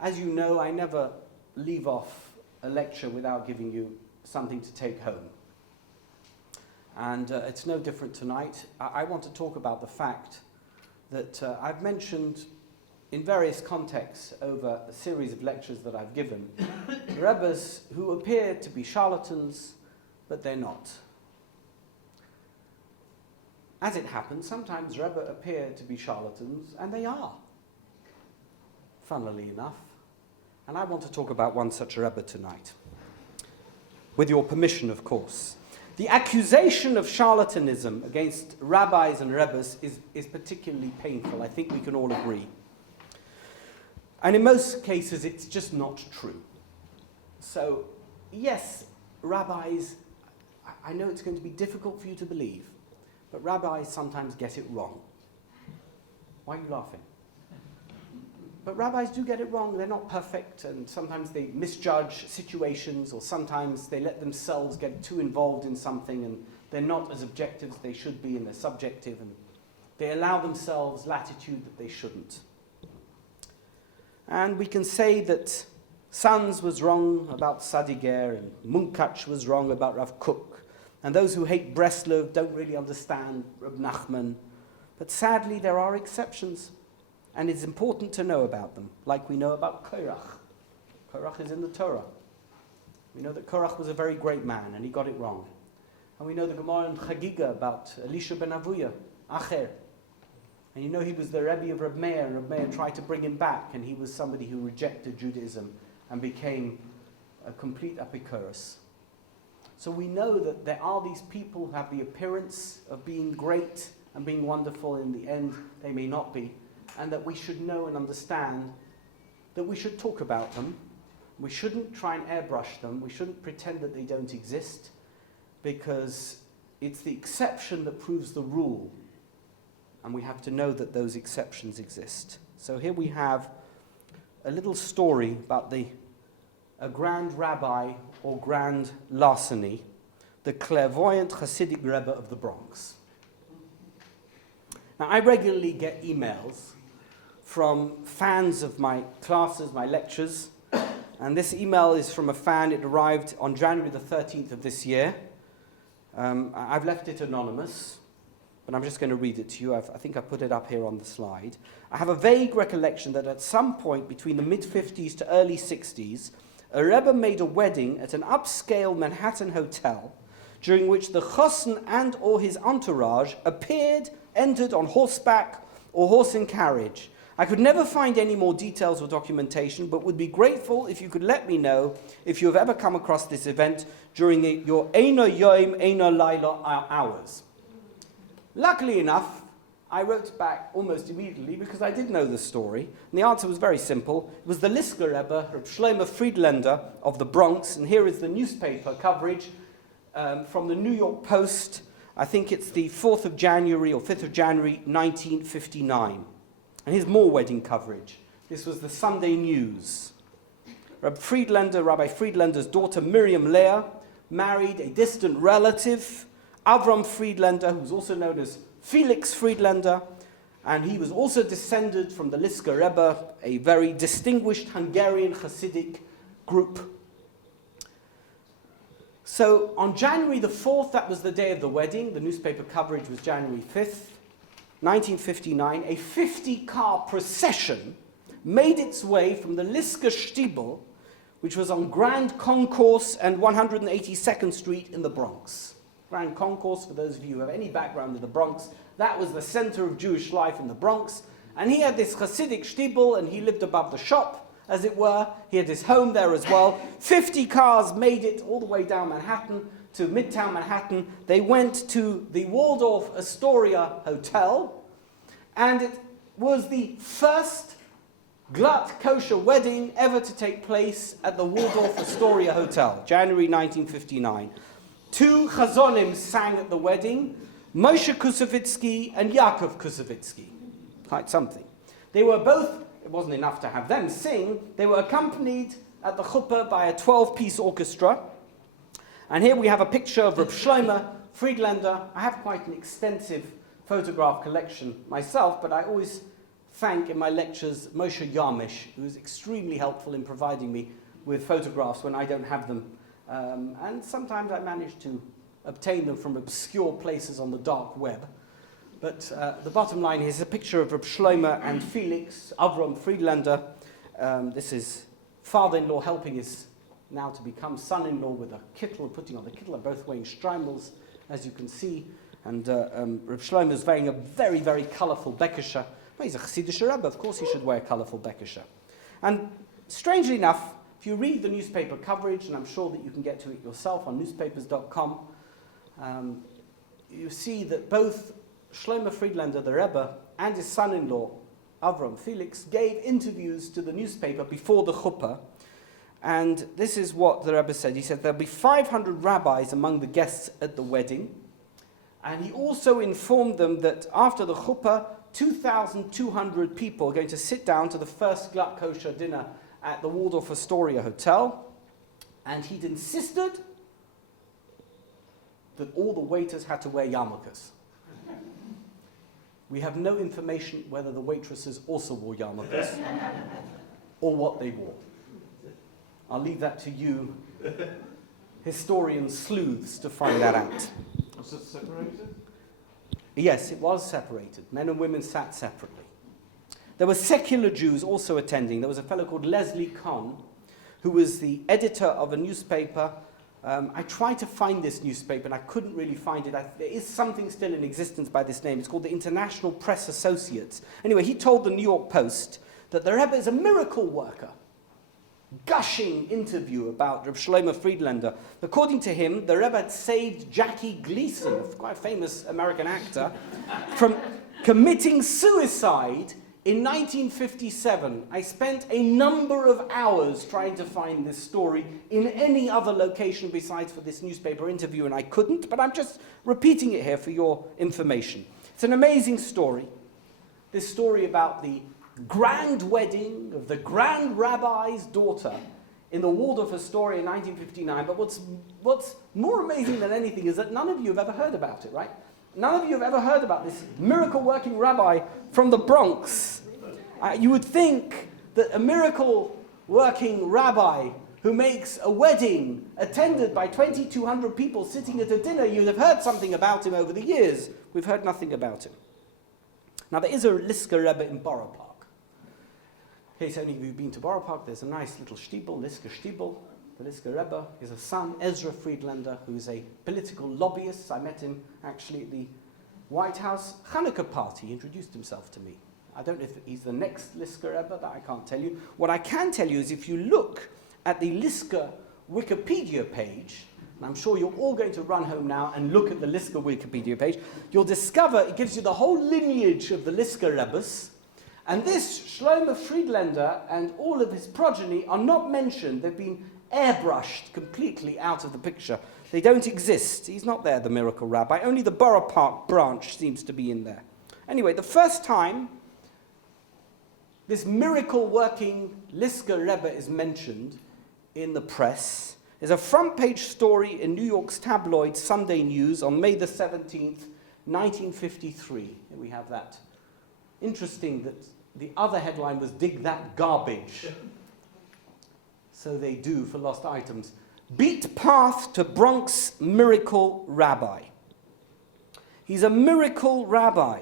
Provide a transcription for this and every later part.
as you know, I never leave off a lecture without giving you something to take home. And it's no different tonight. I want to talk about the fact that I've mentioned in various contexts over a series of lectures that I've given, Rebbes who appear to be charlatans, but they're not. As it happens, sometimes Rebbe appear to be charlatans, and they are, funnily enough. And I want to talk about one such Rebbe tonight. With your permission, of course. The accusation of charlatanism against rabbis and Rebbes is particularly painful. I think we can all agree. And in most cases, it's just not true. So, yes, rabbis, I know it's going to be difficult for you to believe, but rabbis sometimes get it wrong. Why are you laughing? But rabbis do get it wrong. They're not perfect, and sometimes they misjudge situations, or sometimes they let themselves get too involved in something, and they're not as objective as they should be, and they're subjective, and they allow themselves latitude that they shouldn't. And we can say that Sanz was wrong about Sadiger, and Munkach was wrong about Rav Kook, and those who hate Breslov don't really understand Reb Nachman. But sadly, there are exceptions. And it's important to know about them, like we know about Korach. Korach is in the Torah. We know that Korach was a very great man, and he got it wrong. And we know the Gemara in Chagiga about Elisha ben Avuya, Acher. And you know he was the Rebbe of Reb Meir, and Reb Meir tried to bring him back, and he was somebody who rejected Judaism and became a complete Epicurus. So we know that there are these people who have the appearance of being great and being wonderful. In the end, they may not be. And that we should know and understand that we should talk about them. We shouldn't try and airbrush them. We shouldn't pretend that they don't exist, because it's the exception that proves the rule. And we have to know that those exceptions exist. So here we have a little story about a grand rabbi or grand Larceny, the Clairvoyant Hasidic Rebbe of the Bronx. Now, I regularly get emails from fans of my classes, my lectures, and this email is from a fan. It arrived on January the 13th of this year. I've left it anonymous, but I'm just going to read it to you. I think I put it up here on the slide. I have a vague recollection that at some point between the mid-50s to early 60s, a Rebbe made a wedding at an upscale Manhattan hotel, during which the chosn and or his entourage entered on horseback or horse and carriage. I could never find any more details or documentation, but would be grateful if you could let me know if you have ever come across this event during your Eino Yom, Eino Laila hours. Luckily enough, I wrote back almost immediately because I did know the story. And the answer was very simple. It was the Lisker Rebbe, Reb Shlomo Friedlander of the Bronx, and here is the newspaper coverage from the New York Post. I think it's the 4th of January or 5th of January 1959. And here's more wedding coverage. This was the Sunday News. Rabbi Friedlander's daughter Miriam Leah married a distant relative, Avram Friedlander, who's also known as Felix Friedlander, and he was also descended from the Lisker Rebbe, a very distinguished Hungarian Hasidic group. So on January the 4th, that was the day of the wedding. The newspaper coverage was January 5th, 1959. A 50-car procession made its way from the Lisker Stiebel, which was on Grand Concourse and 182nd Street in the Bronx. Grand Concourse, for those of you who have any background in the Bronx, that was the center of Jewish life in the Bronx. And he had this Hasidic Stiebel, and he lived above the shop, as it were. He had his home there as well. 50 cars made it all the way down Manhattan to Midtown Manhattan. They went to the Waldorf Astoria Hotel, and it was the first glatt kosher wedding ever to take place at the Waldorf Astoria Hotel, January 1959. 2 chazonim sang at the wedding, Moshe Kusevitsky and Yaakov Kusevitsky. Quite something. They were both, it wasn't enough to have them sing, they were accompanied at the chuppah by a 12-piece orchestra. And here we have a picture of Reb Shlomo Friedlander. I have quite an extensive photograph collection myself, but I always thank in my lectures Moshe Yarmish, who is extremely helpful in providing me with photographs when I don't have them. And sometimes I manage to obtain them from obscure places on the dark web. But the bottom line is a picture of Reb Shlomo and Felix, Avram Friedlander. This is father-in-law helping his now to become son-in-law with a kittel, putting on the kittel, are both wearing streimels, as you can see. And Reb Shlomo is wearing a very, very colourful bekisher. Well, he's a Hasidic Rebbe, of course he should wear a colourful bekisher. And strangely enough, if you read the newspaper coverage, and I'm sure that you can get to it yourself on newspapers.com, you see that both Shlomo Friedlander, the Rebbe, and his son-in-law, Avram Felix, gave interviews to the newspaper before the chuppah. And this is what the Rebbe said. He said there'll be 500 rabbis among the guests at the wedding. And he also informed them that after the chuppah, 2,200 people are going to sit down to the first Glatt kosher dinner at the Waldorf Astoria Hotel. And he'd insisted that all the waiters had to wear yarmulkes. We have no information whether the waitresses also wore yarmulkes or what they wore. I'll leave that to you, historian sleuths, to find that out. Was it separated? Yes, it was separated. Men and women sat separately. There were secular Jews also attending. There was a fellow called Leslie Kahn, who was the editor of a newspaper. I tried to find this newspaper, and I couldn't really find it. There is something still in existence by this name. It's called the International Press Associates. Anyway, he told the New York Post that the Rebbe is a miracle worker. Gushing interview about Reb Shlomo Friedlander. According to him, the Rebbe had saved Jackie Gleason, a quite famous American actor, from committing suicide in 1957. I spent a number of hours trying to find this story in any other location besides for this newspaper interview, and I couldn't, but I'm just repeating it here for your information. It's an amazing story. This story about the grand wedding of the Grand Rabbi's daughter in the Waldorf Astoria in 1959. But what's more amazing than anything is that none of you have ever heard about it, right? None of you have ever heard about this miracle-working rabbi from the Bronx. You would think that a miracle-working rabbi who makes a wedding attended by 2,200 people sitting at a dinner, you'd have heard something about him over the years. We've heard nothing about him. Now, there is a Lisker Rebbe in Borough Park. In case any of you have been to Borough Park, there's a nice little Stiebel, Lisker Stiebel. The Lisker Rebbe is a son, Ezra Friedlander, who is a political lobbyist. I met him actually at the White House Hanukkah party. He introduced himself to me. I don't know if he's the next Lisker Rebbe, that I can't tell you. What I can tell you is if you look at the Lisker Wikipedia page, and I'm sure you're all going to run home now and look at the Lisker Wikipedia page, you'll discover it gives you the whole lineage of the Lisker Rebbes. And this Shlomo Friedlander and all of his progeny are not mentioned. They've been airbrushed completely out of the picture. They don't exist. He's not there, the miracle rabbi. Only the Borough Park branch seems to be in there. Anyway, the first time this miracle-working Lisker Rebbe is mentioned in the press is a front-page story in New York's tabloid Sunday News on May the 17th, 1953. Here we have that. Interesting that the other headline was "Dig That Garbage." So they do for lost items. Beat path to Bronx miracle rabbi. He's a miracle rabbi.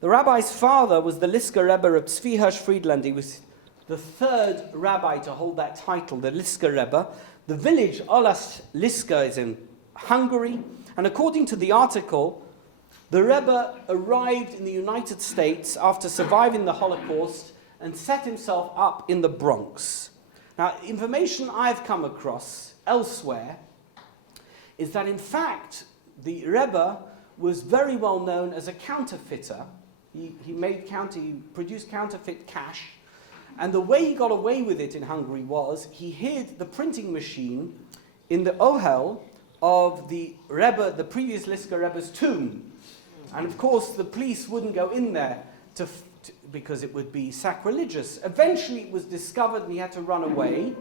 The rabbi's father was the Lisker Rebbe of Tzvi Hirsch Friedlander. He was the third rabbi to hold that title, the Lisker Rebbe. The village Olas Lisker is in Hungary, and according to the article, the Rebbe arrived in the United States after surviving the Holocaust and set himself up in the Bronx. Now, information I've come across elsewhere is that, in fact, the Rebbe was very well known as a counterfeiter. He produced counterfeit cash, and the way he got away with it in Hungary was he hid the printing machine in the ohel of the Rebbe, the previous Lisker Rebbe's tomb. And of course, the police wouldn't go in there because it would be sacrilegious. Eventually, it was discovered and he had to run away.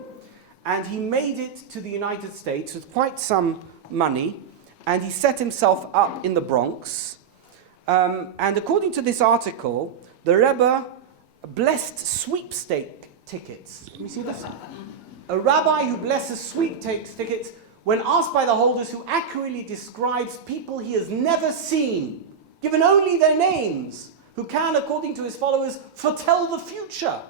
And he made it to the United States with quite some money. And he set himself up in the Bronx. And according to this article, the Rebbe blessed sweepstake tickets. Can you see this? A rabbi who blesses sweepstakes tickets when asked by the holders, who accurately describes people he has never seen, given only their names, who can, according to his followers, foretell the future.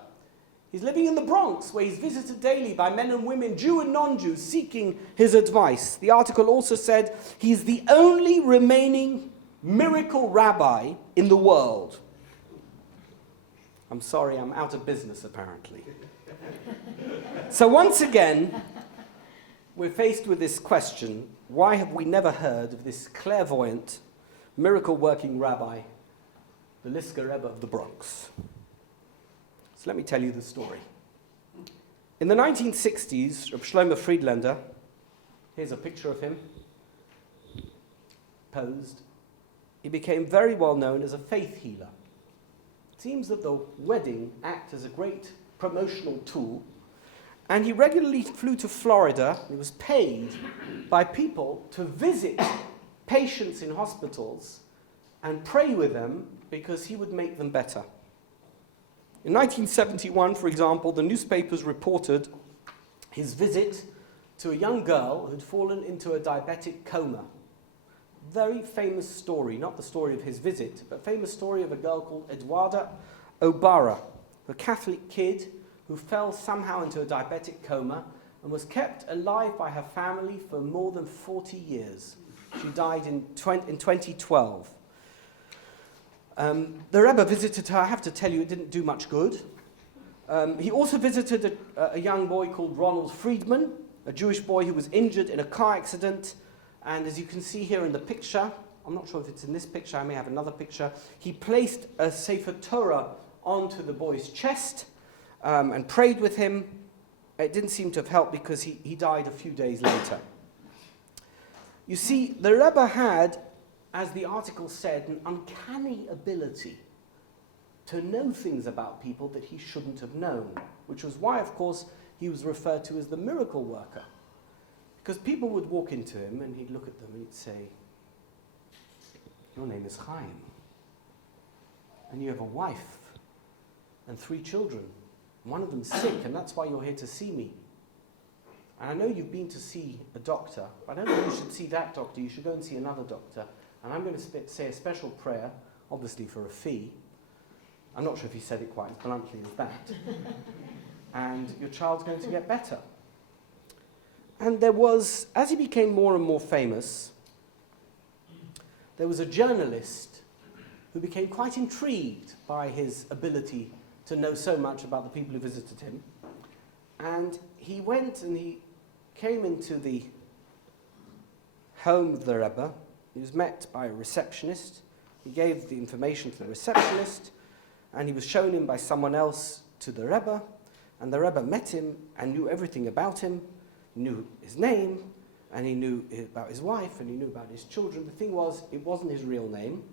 He's living in the Bronx, where he's visited daily by men and women, Jew and non-Jew, seeking his advice. The article also said he's the only remaining miracle rabbi in the world. I'm sorry, I'm out of business, apparently. So once again, we're faced with this question: why have we never heard of this clairvoyant, miracle-working rabbi, the Lisker Rebbe of the Bronx? So let me tell you the story. In the 1960s, Reb Shlomo Friedlander, here's a picture of him, posed. He became very well known as a faith healer. It seems that the wedding acted as a great promotional tool, and he regularly flew to Florida. He was paid by people to visit patients in hospitals and pray with them because he would make them better. In 1971, for example, the newspapers reported his visit to a young girl who'd fallen into a diabetic coma. Very famous story, not the story of his visit, but famous story of a girl called Edwarda Obara, a Catholic kid who fell somehow into a diabetic coma and was kept alive by her family for more than 40 years. She died in 2012. The Rebbe visited her. I have to tell you, it didn't do much good. He also visited a young boy called Ronald Friedman, a Jewish boy who was injured in a car accident. And as you can see here in the picture, I'm not sure if it's in this picture, I may have another picture, he placed a Sefer Torah onto the boy's chest and prayed with him. It didn't seem to have helped because he died a few days later. You see, the Rebbe had, as the article said, an uncanny ability to know things about people that he shouldn't have known, which was why, of course, he was referred to as the miracle worker. Because people would walk into him and he'd look at them and he'd say, "Your name is Chaim, and you have a wife and 3 children. One of them's sick, and that's why you're here to see me. And I know you've been to see a doctor, but I don't think you should see that doctor. You should go and see another doctor. And I'm going to say a special prayer, obviously for a fee." I'm not sure if he said it quite as bluntly as that. "And your child's going to get better." And there was, as he became more and more famous, there was a journalist who became quite intrigued by his ability to know so much about the people who visited him. And he went and he came into the home of the Rebbe. He was met by a receptionist. He gave the information to the receptionist, and he was shown in by someone else to the Rebbe. And the Rebbe met him and knew everything about him. He knew his name, and he knew about his wife, and he knew about his children. The thing was, it wasn't his real name,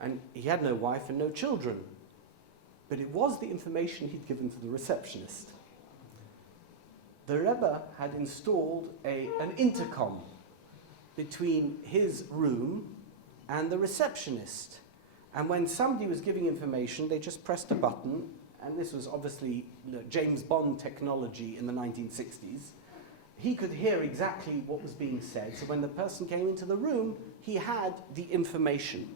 and he had no wife and no children. But it was the information he'd given to the receptionist. The Rebbe had installed an intercom between his room and the receptionist. And when somebody was giving information, they just pressed a button, and this was obviously James Bond technology in the 1960s. He could hear exactly what was being said, so when the person came into the room, he had the information.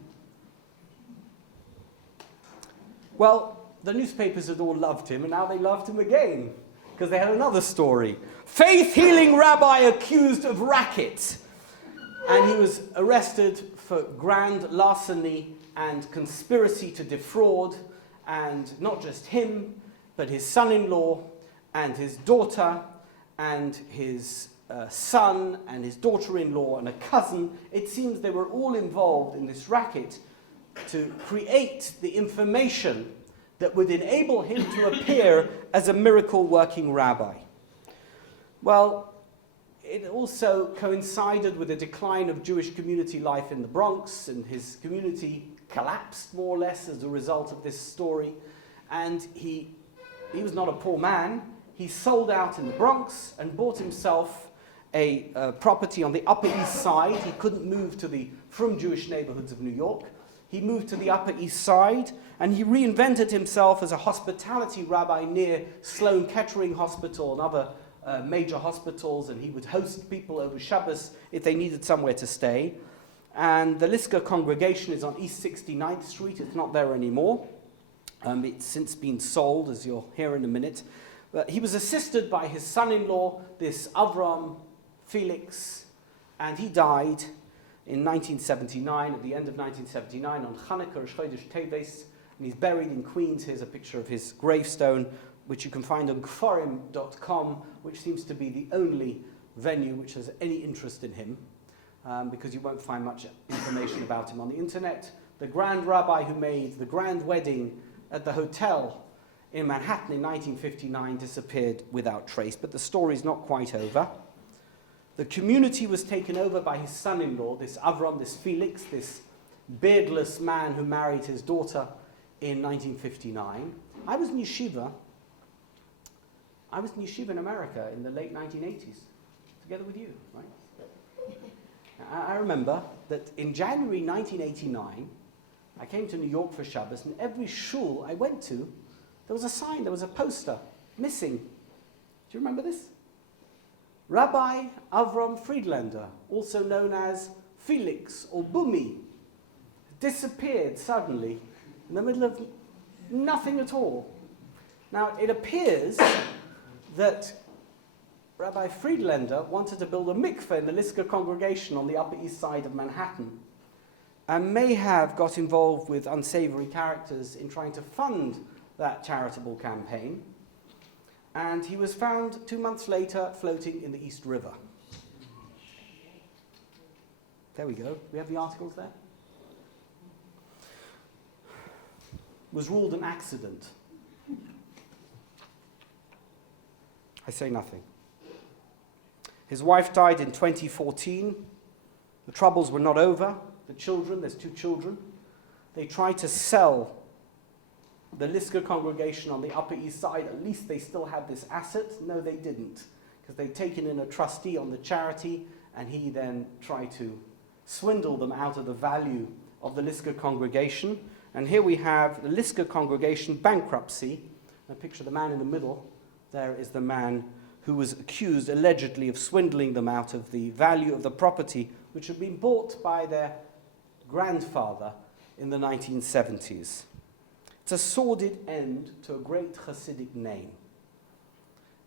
Well, the newspapers had all loved him, and now they loved him again, because they had another story. Faith-healing rabbi accused of racket. And he was arrested for grand larceny and conspiracy to defraud, and not just him, but his son-in-law and his daughter and his son and his daughter-in-law and a cousin. It seems they were all involved in this racket to create the information that would enable him to appear as a miracle-working rabbi. Well, it also coincided with the decline of Jewish community life in the Bronx, and his community collapsed more or less as a result of this story. And he was not a poor man. He sold out in the Bronx and bought himself a property on the Upper East Side. He couldn't move to the frum Jewish neighborhoods of New York. he moved to the Upper East Side, and he reinvented himself as a hospitality rabbi near Sloan Kettering Hospital and other major hospitals, and he would host people over Shabbos if they needed somewhere to stay. And the Lisker congregation is on East 69th Street. It's not there anymore. It's since been sold, as you'll hear in a minute. But he was assisted by his son-in-law, this Avram Felix, and he died in 1979, at the end of 1979, on Chanukah Rosh Chodesh Teves, and he's buried in Queens. Here's a picture of his gravestone, which you can find on kforim.com, which seems to be the only venue which has any interest in him, because you won't find much information about him on the internet. The grand rabbi who made the grand wedding at the hotel in Manhattan in 1959 disappeared without trace, but the story's not quite over. The community was taken over by his son-in-law, this Avram, this Felix, this beardless man who married his daughter in 1959. I was in yeshiva in America in the late 1980s, together with you, right? I remember that in January 1989, I came to New York for Shabbos, and every shul I went to, there was a sign, there was a poster, missing. Do you remember this? Rabbi Avram Friedlander, also known as Felix or Bumi, disappeared suddenly in the middle of nothing at all. Now, it appears that Rabbi Friedlander wanted to build a mikveh in the Lisker congregation on the Upper East Side of Manhattan, and may have got involved with unsavory characters in trying to fund that charitable campaign. And he was found 2 months later floating in the East River. There we go. We have the articles there. Was ruled an accident. I say nothing. His wife died in 2014. The troubles were not over. The children, there's 2 children, they tried to sell the Lisker congregation on the Upper East Side. At least they still had this asset. No, they didn't, because they'd taken in a trustee on the charity, and he then tried to swindle them out of the value of the Lisker congregation. And here we have the Lisker congregation bankruptcy. A picture of the man in the middle. There is the man who was accused allegedly of swindling them out of the value of the property, which had been bought by their grandfather in the 1970s. It's a sordid end to a great Hasidic name,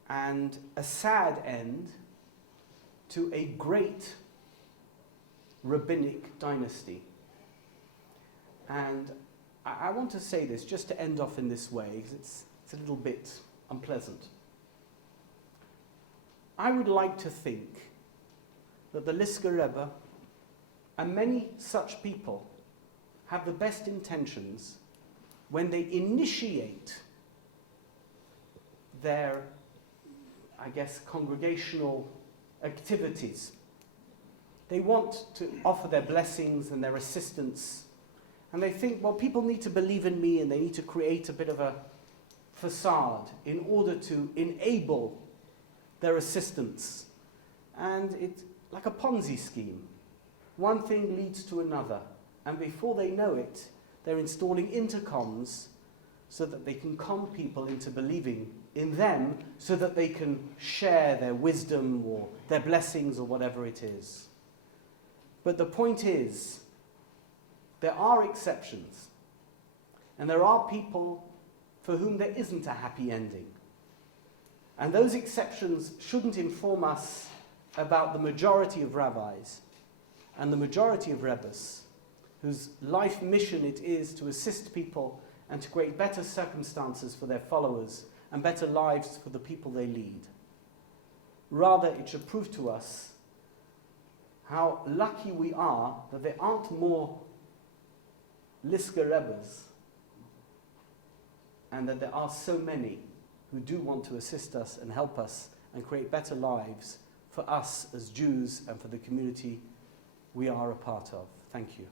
and a sad end to a great rabbinic dynasty. And I want to say this just to end off in this way, because it's a little bit unpleasant. I would like to think that the Lisker Rebbe and many such people have the best intentions when they initiate their, I guess, congregational activities. They want to offer their blessings and their assistance, and they think, well, people need to believe in me, and they need to create a bit of a facade in order to enable their assistance. And it's like a Ponzi scheme. One thing leads to another, and before they know it, they're installing intercoms so that they can con people into believing in them, so that they can share their wisdom or their blessings or whatever it is. But the point is, there are exceptions, and there are people for whom there isn't a happy ending. And those exceptions shouldn't inform us about the majority of rabbis and the majority of Rebbes, whose life mission it is to assist people and to create better circumstances for their followers and better lives for the people they lead. Rather, it should prove to us how lucky we are that there aren't more Lisker Rebbes, and that there are so many who do want to assist us and help us and create better lives for us as Jews and for the community we are a part of. Thank you.